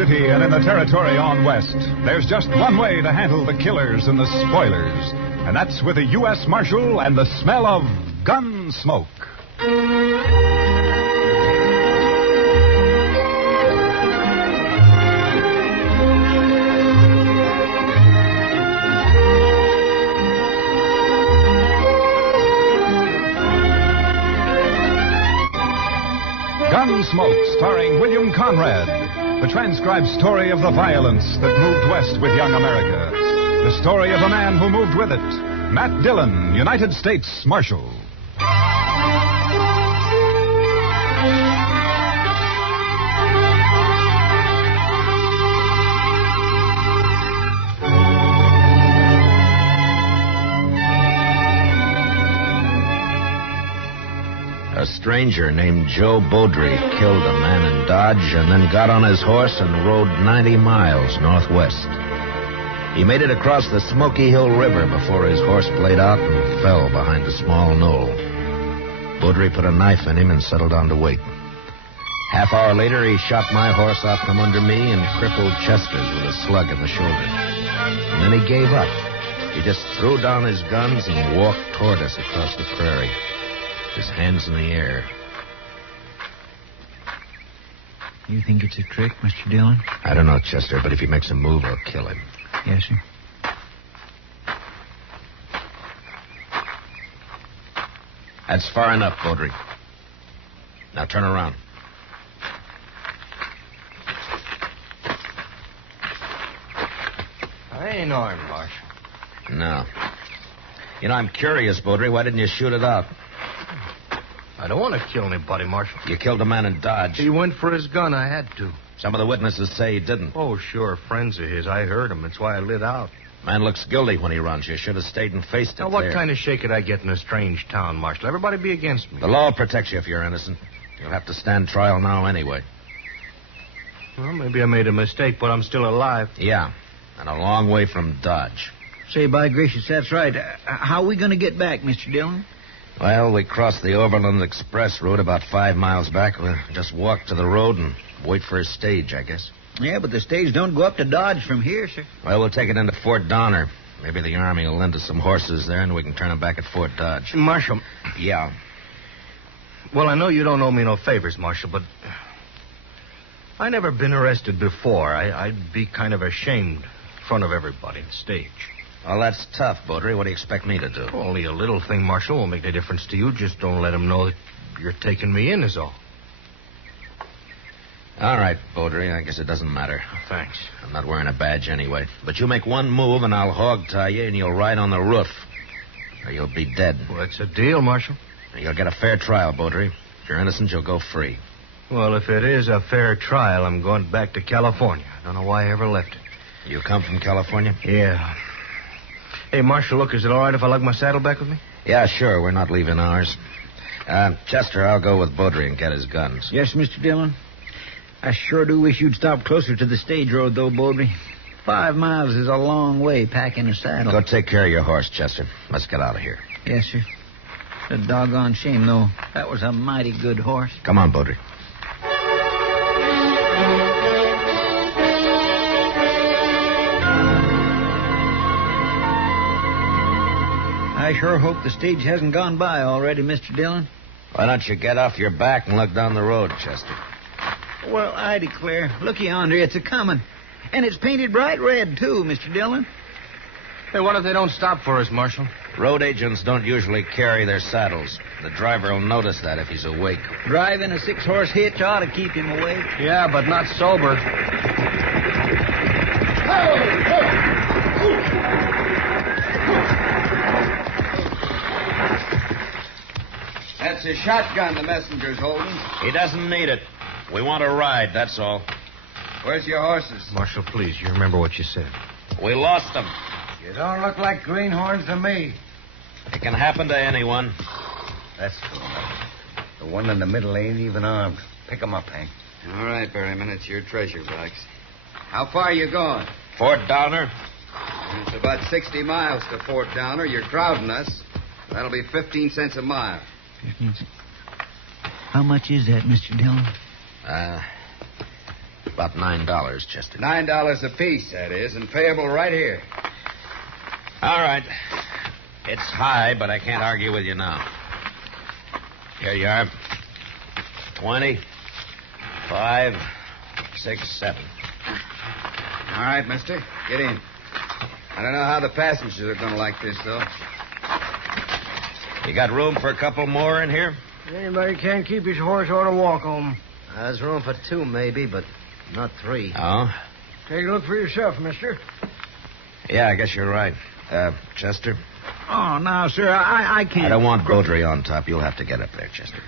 City and in the territory on west, there's just one way to handle the killers and the spoilers, and that's with a U.S. Marshal and the smell of Gunsmoke. Gunsmoke, starring William Conrad. The transcribed story of the violence that moved west with young America. The story of a man who moved with it. Matt Dillon, United States Marshal. A stranger named Joe Beaudry killed a man in Dodge and then got on his horse and rode 90 miles northwest. He made it across the Smoky Hill River before his horse played out and fell behind a small knoll. Beaudry put a knife in him and settled down to wait. Half hour later, he shot my horse out from under me and crippled Chester's with a slug in the shoulder. And then he gave up. He just threw down his guns and walked toward us across the prairie, his hands in the air. You think it's a trick, Mr. Dillon? I don't know, Chester, but if he makes a move, I'll kill him. Yes, sir. That's far enough, Beaudry. Now turn around. I ain't armed, Marshal. No. You know, I'm curious, Beaudry. Why didn't you shoot it out? I don't want to kill anybody, Marshal. You killed a man in Dodge. He went for his gun. I had to. Some of the witnesses say he didn't. Oh, sure. Friends of his. I heard him. That's why I lit out. Man looks guilty when he runs. You should have stayed and faced it. Now, what there. kind of shake could I get in a strange town, Marshal? Everybody be against me. The law protects you if you're innocent. You'll have to stand trial now anyway. Well, maybe I made a mistake, but I'm still alive. Yeah, and a long way from Dodge. Say, by gracious, that's right. How are we going to get back, Mr. Dillon? Well, we crossed the Overland Express route about 5 miles back. We'll just walk to the road and wait for a stage, I guess. Yeah, but the stage don't go up to Dodge from here, sir. Well, we'll take it into Fort Donner. Maybe the Army will lend us some horses there, and we can turn them back at Fort Dodge. Marshal. Yeah. Well, I know you don't owe me no favors, Marshal, but I never been arrested before. I'd be kind of ashamed in front of everybody on the stage. Well, that's tough, Beaudry. What do you expect me to do? Only a little thing, Marshal. Won't make no difference to you. Just don't let them know that you're taking me in is all. All right, Beaudry. I guess it doesn't matter. Thanks. I'm not wearing a badge anyway. But you make one move and I'll hog tie you and you'll ride on the roof. Or you'll be dead. Well, that's a deal, Marshal. You'll get a fair trial, Beaudry. If you're innocent, you'll go free. Well, if it is a fair trial, I'm going back to California. I don't know why I ever left it. You come from California? Yeah. Hey, Marshal, look, is it all right if I lug my saddle back with me? Yeah, sure. We're not leaving ours. Chester, I'll go with Beaudry and get his guns. Yes, Mr. Dillon. I sure do wish you'd stop closer to the stage road, though, Beaudry. 5 miles is a long way packing a saddle. Go take care of your horse, Chester. Let's get out of here. Yes, sir. It's a doggone shame, though. That was a mighty good horse. Come on, Beaudry. I sure hope the stage hasn't gone by already, Mr. Dillon. Why don't you get off your back and look down the road, Chester? Well, I declare. Look yonder, it's a-comin'. And it's painted bright red, too, Mr. Dillon. Hey, what if they don't stop for us, Marshal? Road agents don't usually carry their saddles. The driver will notice that if he's awake. Driving a 6-horse hitch ought to keep him awake. Yeah, but not sober. That's a shotgun the messenger's holding. He doesn't need it. We want to ride, that's all. Where's your horses? Marshal, please, you remember what you said. We lost them. You don't look like greenhorns to me. It can happen to anyone. That's cool. The one in the middle ain't even armed. Pick 'em up, Hank. All right, Berryman, it's your treasure box. How far are you going? Fort Donner. It's about 60 miles to Fort Downer. You're crowding us. That'll be 15 cents a mile. How much is that, Mr. Dillon? About $9, Chester. $9 apiece, that is, and payable right here. All right. It's high, but I can't argue with you now. Here you are. 20, 5, 6, 7. All right, mister. Get in. I don't know how the passengers are going to like this, though. You got room for a couple more in here? Anybody can't keep his horse ought to walk home. There's room for 2, maybe, but not 3. Oh? Take a look for yourself, mister. Yeah, I guess you're right. Chester? Oh, no, sir, I can't. I don't want Beaudry on top. You'll have to get up there, Chester.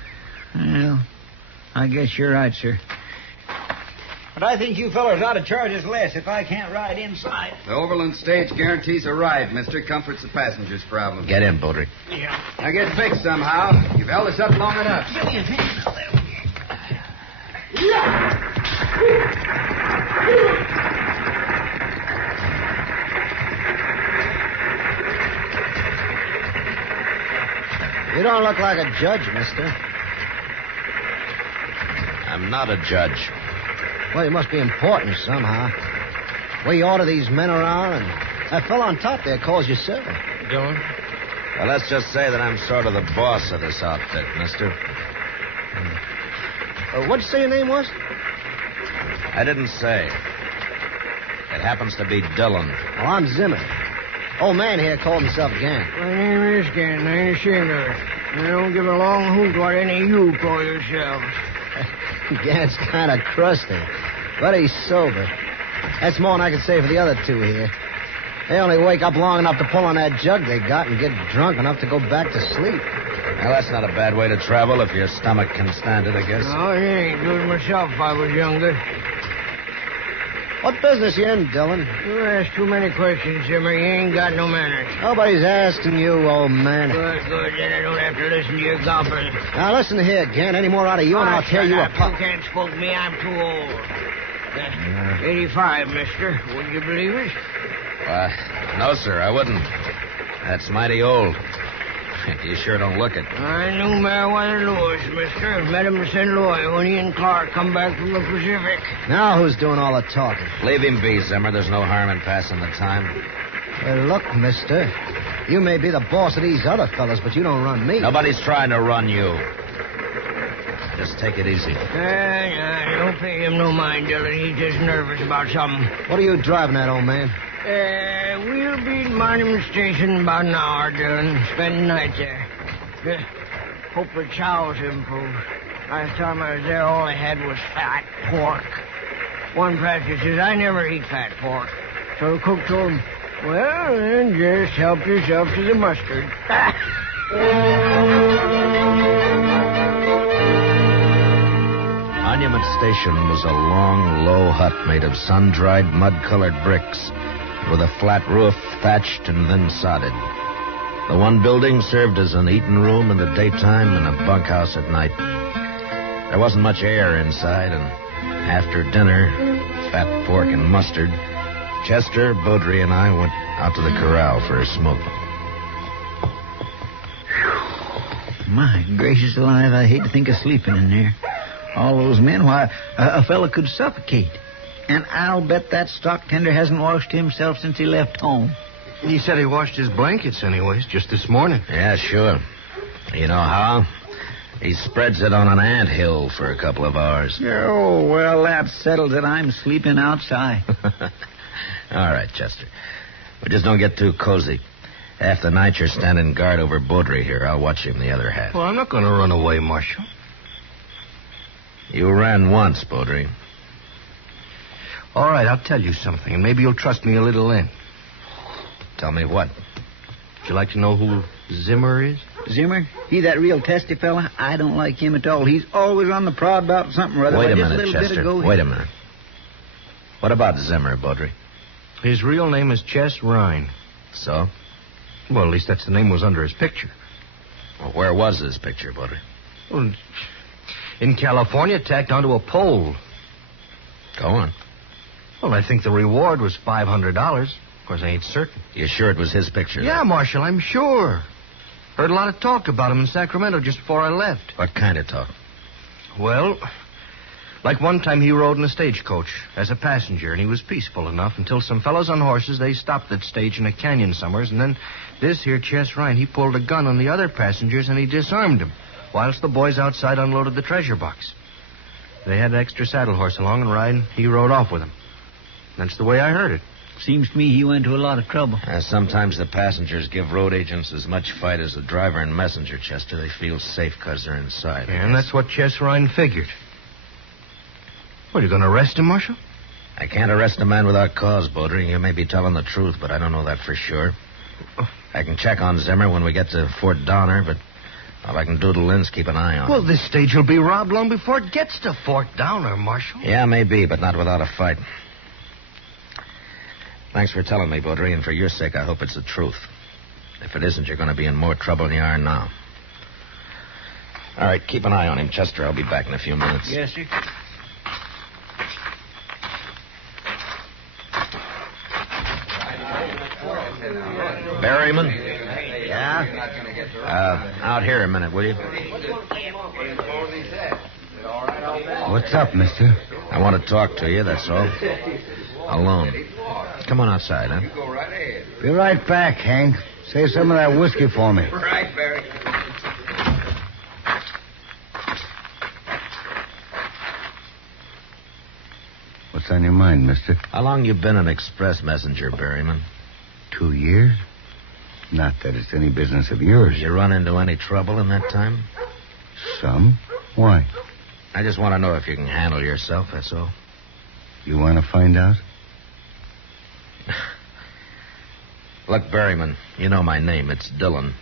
Well, I guess you're right, sir. But I think you fellers ought to charge us less if I can't ride inside. The Overland stage guarantees a ride, mister. Comforts the passengers' problem. Get in, Beaudry. Yeah. Now get fixed somehow. You've held us up long enough. Give me a hand now, there. You don't look like a judge, mister. I'm not a judge. Well, you must be important somehow. We order these men around, and that fellow on top there calls you sir. Dillon? Well, let's just say that I'm sort of the boss of this outfit, mister. What'd you say your name was? I didn't say. It happens to be Dillon. Well, I'm Zimmer. Old man here called himself Gant. My name is Gann. I ain't ashamed of it. I don't give a long hoot what any of you call yourselves. Gant's kind of crusty, but he's sober. That's more than I can say for the other 2 here. They only wake up long enough to pull on that jug they got and get drunk enough to go back to sleep. Well, that's not a bad way to travel if your stomach can stand it, I guess. No, it ain't. Do it myself if I was younger. What business you in, Dillon? You ask too many questions, Zimmer. You ain't got no manners. Nobody's asking you, old man. Good. Then I don't have to listen to your gobbling. Now, listen here, Gant. Any more out of you, and I'll tear you apart. You can't spook me. I'm too old. 85, mister. Would you believe it? No, sir, I wouldn't. That's mighty old. You sure don't look it. I knew Meriwether Lewis, mister. Met him in St. Louis when he and Clark come back from the Pacific. Now who's doing all the talking? Leave him be, Zimmer. There's no harm in passing the time. Well, look, mister. You may be the boss of these other fellas, but you don't run me. Nobody's trying to run you. Just take it easy. Don't pay him no mind, Dillon. He's just nervous about something. What are you driving at, old man? We'll be at Monument Station in about an hour, Dillon. Spend the night there. Hope the chow's improved. Last time I was there, all I had was fat pork. One passenger says, I never eat fat pork. So the cook told him, well, then just help yourself to the mustard. Monument Station was a long, low hut made of sun-dried, mud-colored bricks, with a flat roof thatched and then sodded. The one building served as an eating room in the daytime and a bunkhouse at night. There wasn't much air inside, and after dinner, fat pork and mustard, Chester, Beaudry, and I went out to the corral for a smoke. My gracious alive, I hate to think of sleeping in there. All those men, why, a fella could suffocate. And I'll bet that stock tender hasn't washed himself since he left home. He said he washed his blankets anyways, just this morning. Yeah, sure. You know how? He spreads it on an anthill for a couple of hours. Oh, well, that settles it. I'm sleeping outside. All right, Chester. But just don't get too cozy. Half the night you're standing guard over Beaudry here. I'll watch him the other half. Well, I'm not going to run away, Marshal. You ran once, Beaudry. All right, I'll tell you something, and maybe you'll trust me a little then. Tell me what? Would you like to know who Zimmer is? Zimmer? He that real testy fella? I don't like him at all. He's always on the prod about something or other. Wait a Just minute, little bit Chester. ago, Wait a minute. What about Zimmer, Beaudry? His real name is Chess Rhine. So? Well, at least that's the name was under his picture. Well, where was his picture, Beaudry? Well, in California, tacked onto a pole. Go on. Well, I think the reward was $500. Of course, I ain't certain. You sure it was his picture? Yeah, then? Marshal, I'm sure. Heard a lot of talk about him in Sacramento just before I left. What kind of talk? Well, Like one time he rode in a stagecoach as a passenger, and he was peaceful enough until some fellows on horses, they stopped that stage in a canyon somewheres, and then this here Chess Ryan, he pulled a gun on the other passengers, and he disarmed them, whilst the boys outside unloaded the treasure box. They had an extra saddle horse along, and Ryan, he rode off with him. That's the way I heard it. Seems to me he went to a lot of trouble. Sometimes the passengers give road agents as much fight as the driver and messenger, Chester. They feel safe because they're inside. Yeah, and that's what Chess Ryan figured. What, are you going to arrest him, Marshal? I can't arrest a man without cause, Baudry. You may be telling the truth, but I don't know that for sure. I can check on Zimmer when we get to Fort Donner, but all I can doodle in's keep an eye on him. Well, this stage will be robbed long before it gets to Fort Donner, Marshal. Yeah, maybe, but not without a fight. Thanks for telling me, Baudry, and for your sake, I hope it's the truth. If it isn't, you're going to be in more trouble than you are now. All right, keep an eye on him, Chester. I'll be back in a few minutes. Yes, sir. Berryman? Yeah? Out here a minute, will you? What's up, mister? I want to talk to you, that's all. Alone. Come on outside, huh? Be right back, Hank. Save some of that whiskey for me. Right, Barry. What's on your mind, mister? How long you been an express messenger, Berryman? 2 years? Not that it's any business of yours. Did you run into any trouble in that time? Some? Why? I just want to know if you can handle yourself, that's all. You want to find out? Look, Berryman, you know my name. It's Dillon.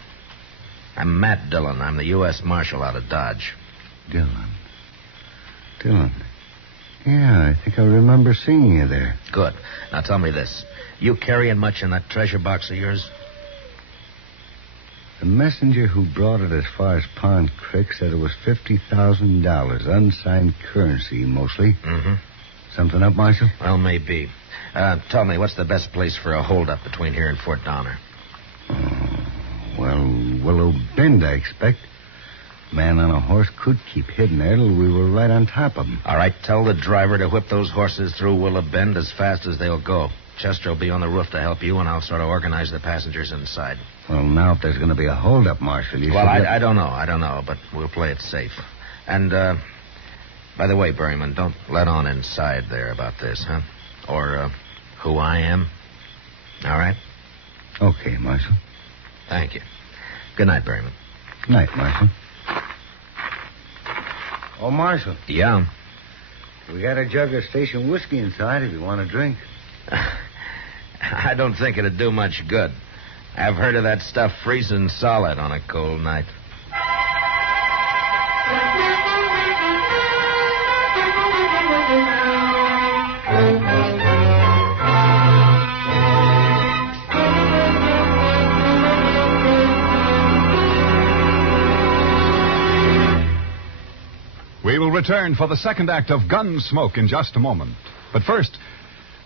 I'm Matt Dillon. I'm the U.S. Marshal out of Dodge. Dillon. Yeah, I think I remember seeing you there. Good. Now tell me this. You carrying much in that treasure box of yours? The messenger who brought it as far as Pond Creek said it was $50,000, unsigned currency, mostly. Mm-hmm. Something up, Marshal? Well, maybe. Tell me, what's the best place for a holdup between here and Fort Donner? Well, Willow Bend, I expect. Man on a horse could keep hidden there till we were right on top of him. All right, tell the driver to whip those horses through Willow Bend as fast as they'll go. Chester will be on the roof to help you, and I'll sort of organize the passengers inside. Well, now, if there's going to be a holdup, Marshal, you Well, should... I don't know, but we'll play it safe. And, by the way, Berryman, don't let on inside there about this, huh? Or, who I am. All right? Okay, Marshal. Thank you. Good night, Berryman. Night, Marshal. Oh, Marshal, Yeah? we got a jug of station whiskey inside if you want a drink. I don't think it'd do much good. I've heard of that stuff freezing solid on a cold night. We will return for the second act of Gunsmoke in just a moment. But first,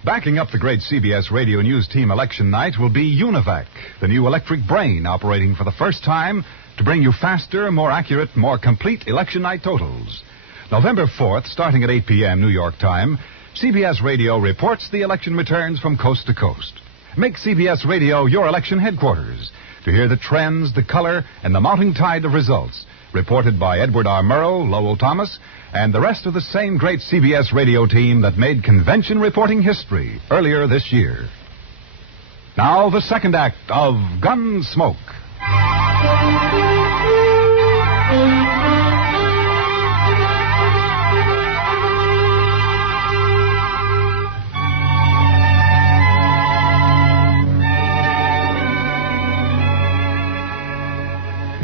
backing up the great CBS Radio News Team election night will be Univac, the new electric brain operating for the first time to bring you faster, more accurate, more complete election night totals. November 4th, starting at 8 p.m. New York time, CBS Radio reports the election returns from coast to coast. Make CBS Radio your election headquarters to hear the trends, the color, and the mounting tide of results, reported by Edward R. Murrow, Lowell Thomas, and the rest of the same great CBS radio team that made convention reporting history earlier this year. Now, the second act of Gunsmoke.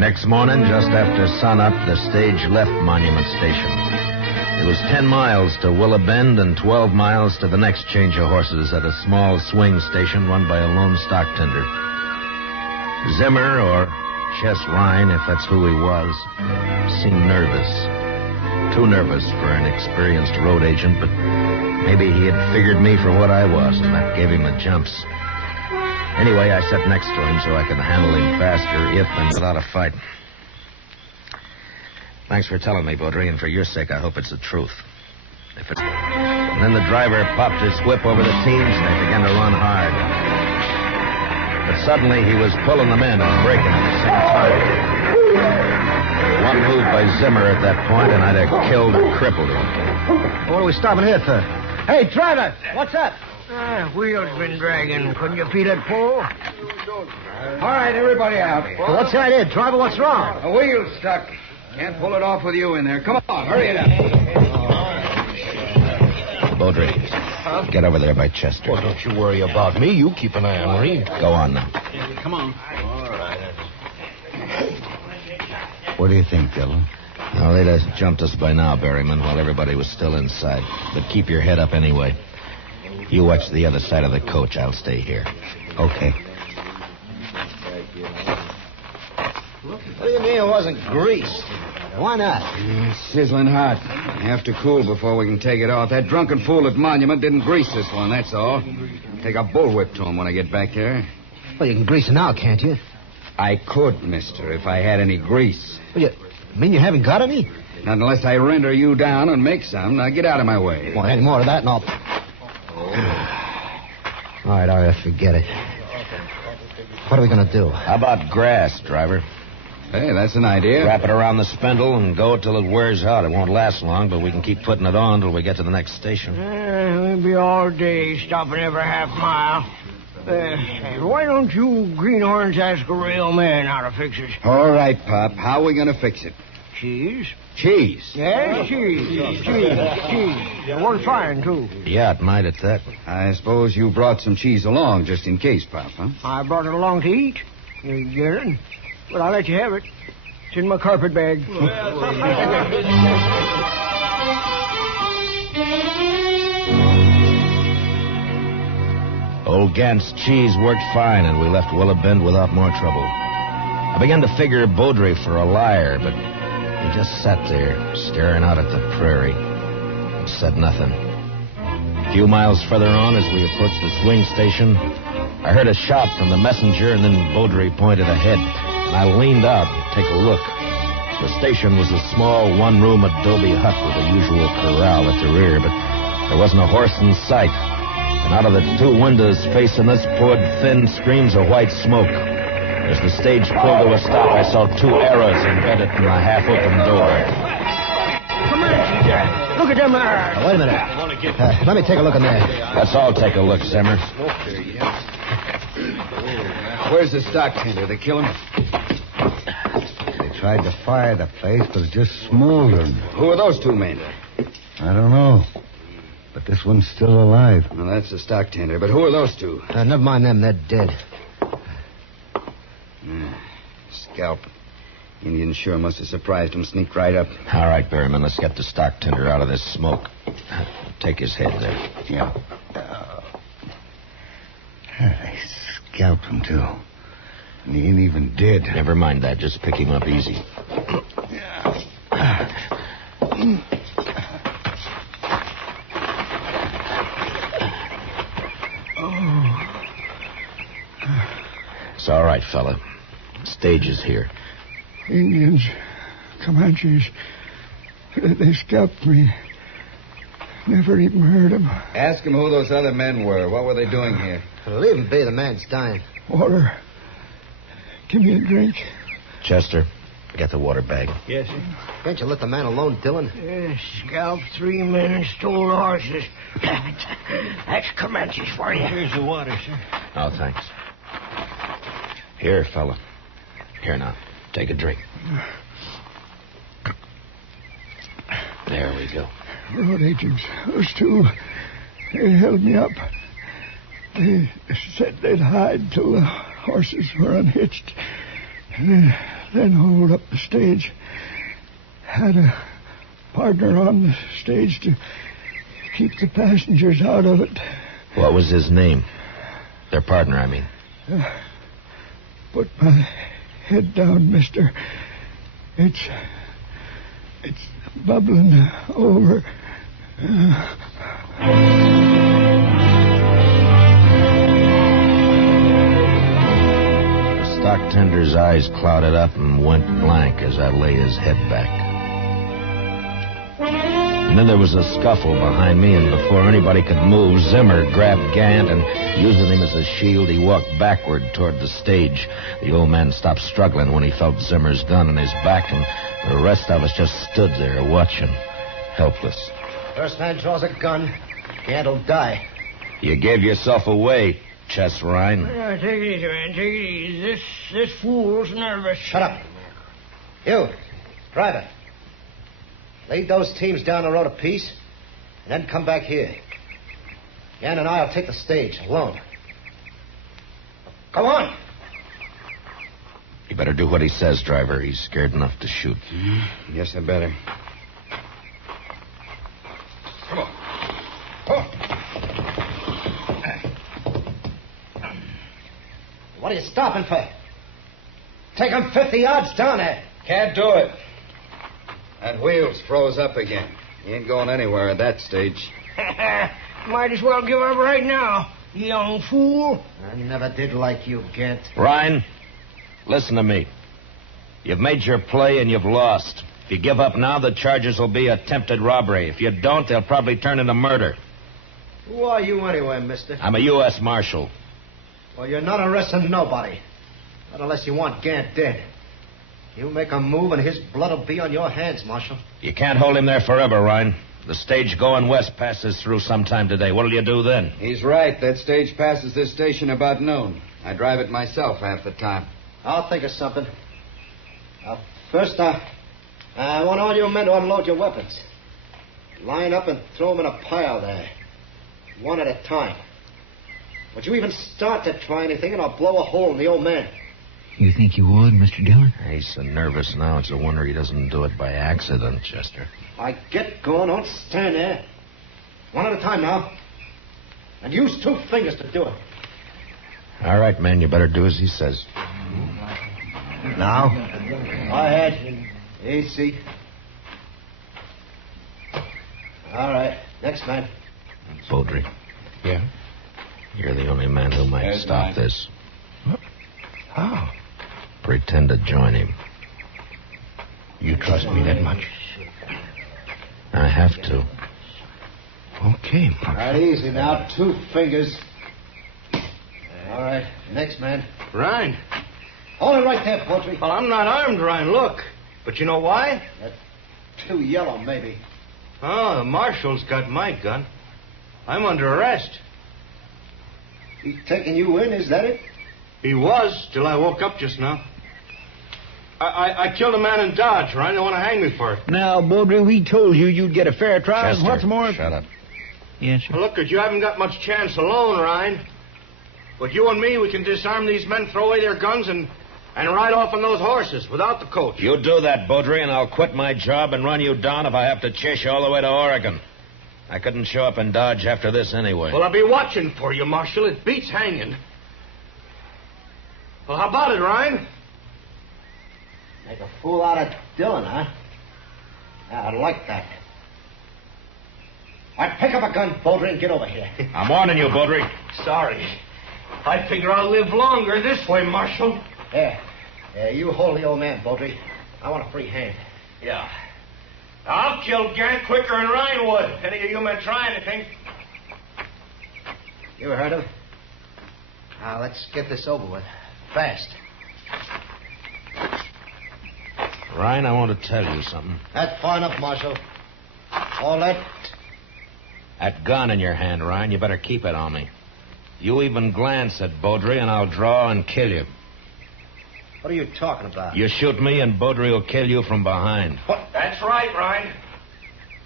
Next morning, just after sunup, the stage left Monument Station. It was 10 miles to Willow Bend and 12 miles to the next change of horses at a small swing station run by a lone stock tender. Zimmer, or Chess Ryan, if that's who he was, seemed nervous. Too nervous for an experienced road agent, but maybe he had figured me for what I was, and that gave him the jumps. Anyway, I sat next to him so I could handle him faster if and without a fight. Thanks for telling me, Baudry, and for your sake, I hope it's the truth. And then the driver popped his whip over the teams, and they began to run hard. But suddenly he was pulling them in and braking at the same time. One move by Zimmer at that point, and I'd have killed or crippled him. What are we stopping here for? Hey, driver, what's up? Wheel's been dragging. Couldn't you feel it pull? All right, everybody out. Well, what's the idea? Driver, what's wrong? The wheel's stuck. Can't pull it off with you in there. Come on, hurry it up. Baudry, get over there by Chester. Well, don't you worry about me. You keep an eye on Marie. Go on now. Come on. All right. What do you think, Dylan? No, they'd have jumped us by now, Berryman, while everybody was still inside. But keep your head up anyway. You watch the other side of the coach. I'll stay here. Okay. What do you mean it wasn't greased? Why not? Sizzling hot. Have to cool before we can take it off. That drunken fool at Monument didn't grease this one, that's all. Take a bullwhip to him when I get back there. Well, you can grease it now, can't you? I could, mister, if I had any grease. Well, you mean you haven't got any? Not unless I render you down and make some. Now get out of my way. Well, any more of that and I'll... All right, forget it. What are we going to do? How about grass, driver? Hey, that's an idea. Wrap it around the spindle and go till it wears out. It won't last long, but we can keep putting it on till we get to the next station. We'll be all day stopping every half mile. Why don't you greenhorns ask a real man how to fix it? All right, Pop. How are we going to fix it? Cheese? Cheese? Yes, cheese. It works fine, too. Yeah, it might at that. I suppose you brought some cheese along just in case, Pop, huh? I brought it along to eat. You get it? But I'll let you have it. It's in my carpet bag. Old Gant's cheese worked fine, and we left Willow Bend without more trouble. I began to figure Baudry for a liar, but he just sat there, staring out at the prairie, and said nothing. A few miles further on, as we approached the swing station, I heard a shout from the messenger, and then Baudry pointed ahead, and I leaned out to take a look. The station was a small one-room adobe hut with the usual corral at the rear, but there wasn't a horse in sight. And out of the two windows facing us poured thin streams of white smoke. As the stage pulled to a stop, I saw two arrows embedded in the half-open door. Comanche, Jack. Look at them arrows. Wait a minute. Let me take a look in there. Let's all take a look, Zimmer. Where's the stock tender? They kill him? They tried to fire the place, but it just smoldered. Who are those two men? I don't know. But this one's still alive. Well, that's the stock tender. But who are those two? Never mind them. They're dead. Scalp. Indians sure must have surprised him, sneaked right up. All right, Berryman, let's get the stock tender out of this smoke. Take his head there. Yeah. They scalped him, too. And he ain't even dead. Never mind that. Just pick him up easy. It's all right, fella. Stage is here. Indians, Comanches, they scalped me. Never even heard them. Ask him who those other men were. What were they doing here? Leave him be. The man's dying. Water. Give me a drink. Chester, get the water bag. Yes, sir. Can't you let the man alone, Dillon? Scalped 3 men and stole the horses. That's Comanches for you. Here's the water, sir. Oh, thanks. Here, fella. Here now. Take a drink. There we go. Road agents, those two, they held me up. They said they'd hide till the horses were unhitched. And then hold up the stage. Had a partner on the stage to keep the passengers out of it. What was his name? Their partner, I mean. Put my head down, mister. It's bubbling over. The stock tender's eyes clouded up and went blank as I laid his head back. And then there was a scuffle behind me, and before anybody could move, Zimmer grabbed Gant, and using him as a shield, he walked backward toward the stage. The old man stopped struggling when he felt Zimmer's gun in his back, and the rest of us just stood there watching, helpless. First man draws a gun, Gant'll die. You gave yourself away, Chess Ryan. Take it easy, man. Take it easy. This fool's nervous. Shut up. You, Private. Lead those teams down the road a piece, and then come back here. Gant and I'll take the stage alone. Come on. You better do what he says, driver. He's scared enough to shoot. Yes, I better. Come on. What are you stopping for? Take him 50 yards down there. Can't do it. That wheel's froze up again. He ain't going anywhere at that stage. Might as well give up right now, you young fool. I never did like you, Gant. Ryan, listen to me. You've made your play and you've lost. If you give up now, the charges will be attempted robbery. If you don't, they'll probably turn into murder. Who are you anyway, mister? I'm a U.S. Marshal. Well, you're not arresting nobody. Not unless you want Gant dead. You make a move and his blood will be on your hands, Marshal. You can't hold him there forever, Ryan. The stage going west passes through sometime today. What'll you do then? He's right. That stage passes this station about noon. I drive it myself half the time. I'll think of something. First, I want all you men to unload your weapons. Line up and throw them in a pile there. One at a time. Would you even start to try anything, and I'll blow a hole in the old man. You think you would, Mr. Dillon? He's so nervous now, it's a wonder he doesn't do it by accident, Chester. I get going. Don't stand there. One at a time now. And use 2 fingers to do it. All right, man, you better do as he says. Now? Go ahead. Easy. All right. Next man. Baudry. Yeah? You're the only man who might There's stop mine. this. How? Pretend to join him. You trust me that much? I have to. Okay, All right, easy now. 2 fingers. All right. Next man. Ryan. Hold it right there, Poultry. Well, I'm not armed, Ryan. Look. But you know why? That's too yellow, maybe. Oh, the marshal's got my gun. I'm under arrest. He's taking you in, is that it? He was, till I woke up just now. I killed a man in Dodge, Ryan. They want to hang me for it. Now, Baudry, we told you you'd get a fair trial. Chester, What's more... shut up. Yes, sir. Well, look, you haven't got much chance alone, Ryan. But you and me, we can disarm these men, throw away their guns, and ride off on those horses without the coach. You do that, Baudry, and I'll quit my job and run you down if I have to chase you all the way to Oregon. I couldn't show up in Dodge after this anyway. Well, I'll be watching for you, Marshal. It beats hanging. Well, how about it, Ryan? Make a fool out of Dillon, huh? Yeah, I like that. All right, pick up a gun, Baudry, and get over here. I'm warning you, Baudry. Sorry. I figure I'll live longer this way, Marshal. Yeah, you hold the old man, Baudry. I want a free hand. Yeah. I'll kill Gant quicker than Ryan would. Any of you men try anything? You heard him? Now, let's get this over with. Fast. Ryan, I want to tell you something. That's far enough, Marshal. All that... That gun in your hand, Ryan, you better keep it on me. You even glance at Baudry, and I'll draw and kill you. What are you talking about? You shoot me, and Baudry will kill you from behind. What? That's right, Ryan.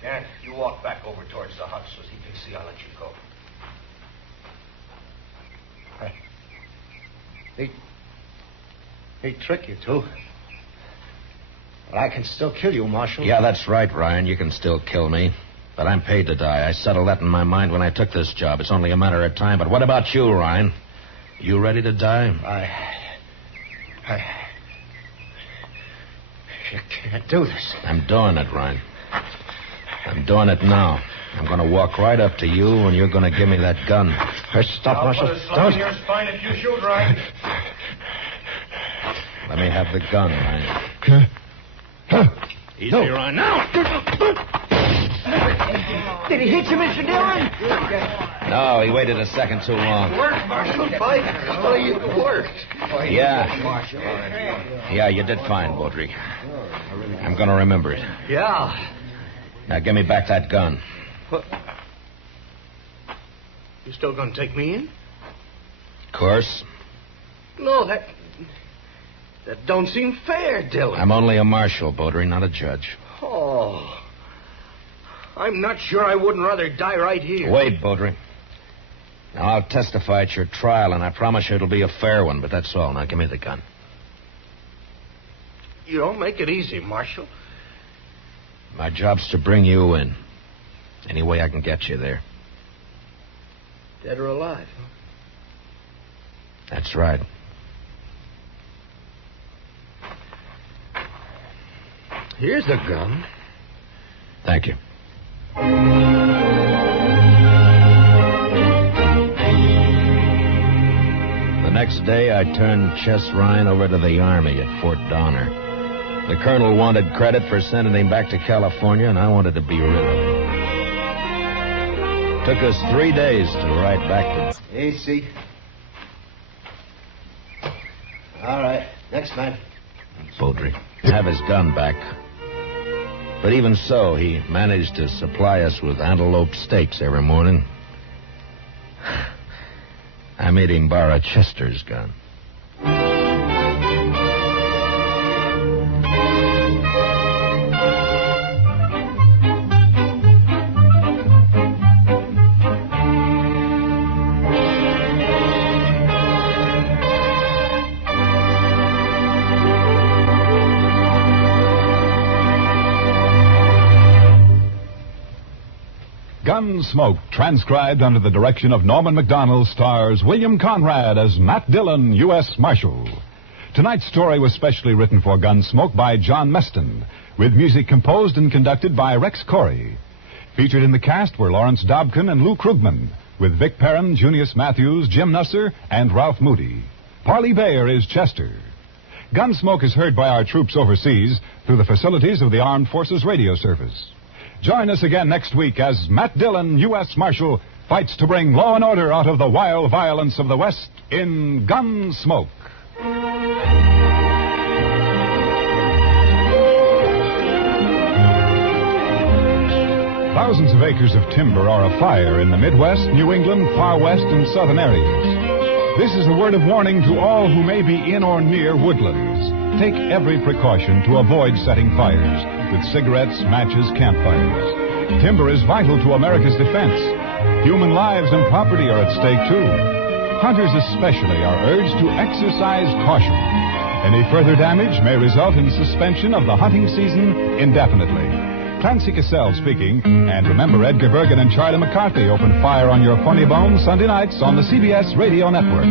Gant, you walk back over towards the hut so he can see I'll let you go. He'd trick you, too. But I can still kill you, Marshal. Yeah, that's right, Ryan. You can still kill me. But I'm paid to die. I settled that in my mind when I took this job. It's only a matter of time. But what about you, Ryan? You ready to die? You can't do this. I'm doing it, Ryan. I'm doing it now. I'm going to walk right up to you, and you're going to give me that gun. Stop, Marshal. I'll put a slug in your spine if you shoot, Ryan. Let me have the gun, Ryan. Easy, Ryan. Now! Did he hit you, Mr. Dillon? No, he waited a second too long. Worked, Marshal. Oh, you worked. Yeah, you did fine, Baudry. I'm going to remember it. Yeah. Now, give me back that gun. What? You still going to take me in? Of course. No, that don't seem fair, Dillon. I'm only a marshal, Baudry, not a judge. Oh. I'm not sure I wouldn't rather die right here. Wait, Baudry. Now, I'll testify at your trial, and I promise you it'll be a fair one, but that's all. Now, give me the gun. You don't make it easy, Marshal. My job's to bring you in. Any way I can get you there. Dead or alive, huh? That's right. Here's the gun. Thank you. The next day, I turned Chess Ryan over to the Army at Fort Donner. The colonel wanted credit for sending him back to California, and I wanted to be rid of him. Took us 3 days to ride back to... Easy. All right. Next man. Baudry. Have his gun back. But even so, he managed to supply us with antelope steaks every morning. I made him borrow Chester's gun. Gunsmoke, transcribed under the direction of Norman Macdonald, stars William Conrad as Matt Dillon, U.S. Marshal. Tonight's story was specially written for Gunsmoke by John Meston, with music composed and conducted by Rex Corey. Featured in the cast were Lawrence Dobkin and Lou Krugman, with Vic Perrin, Junius Matthews, Jim Nusser, and Ralph Moody. Parley Bayer is Chester. Gunsmoke is heard by our troops overseas through the facilities of the Armed Forces Radio Service. Join us again next week as Matt Dillon, U.S. Marshal, fights to bring law and order out of the wild violence of the West in Gunsmoke. Thousands of acres of timber are afire in the Midwest, New England, Far West, and Southern areas. This is a word of warning to all who may be in or near woodlands. Take every precaution to avoid setting fires with cigarettes, matches, campfires. Timber is vital to America's defense. Human lives and property are at stake, too. Hunters especially are urged to exercise caution. Any further damage may result in suspension of the hunting season indefinitely. Clancy Cassell speaking, and remember Edgar Bergen and Charlie McCarthy opened fire on your funny bones Sunday nights on the CBS Radio Network.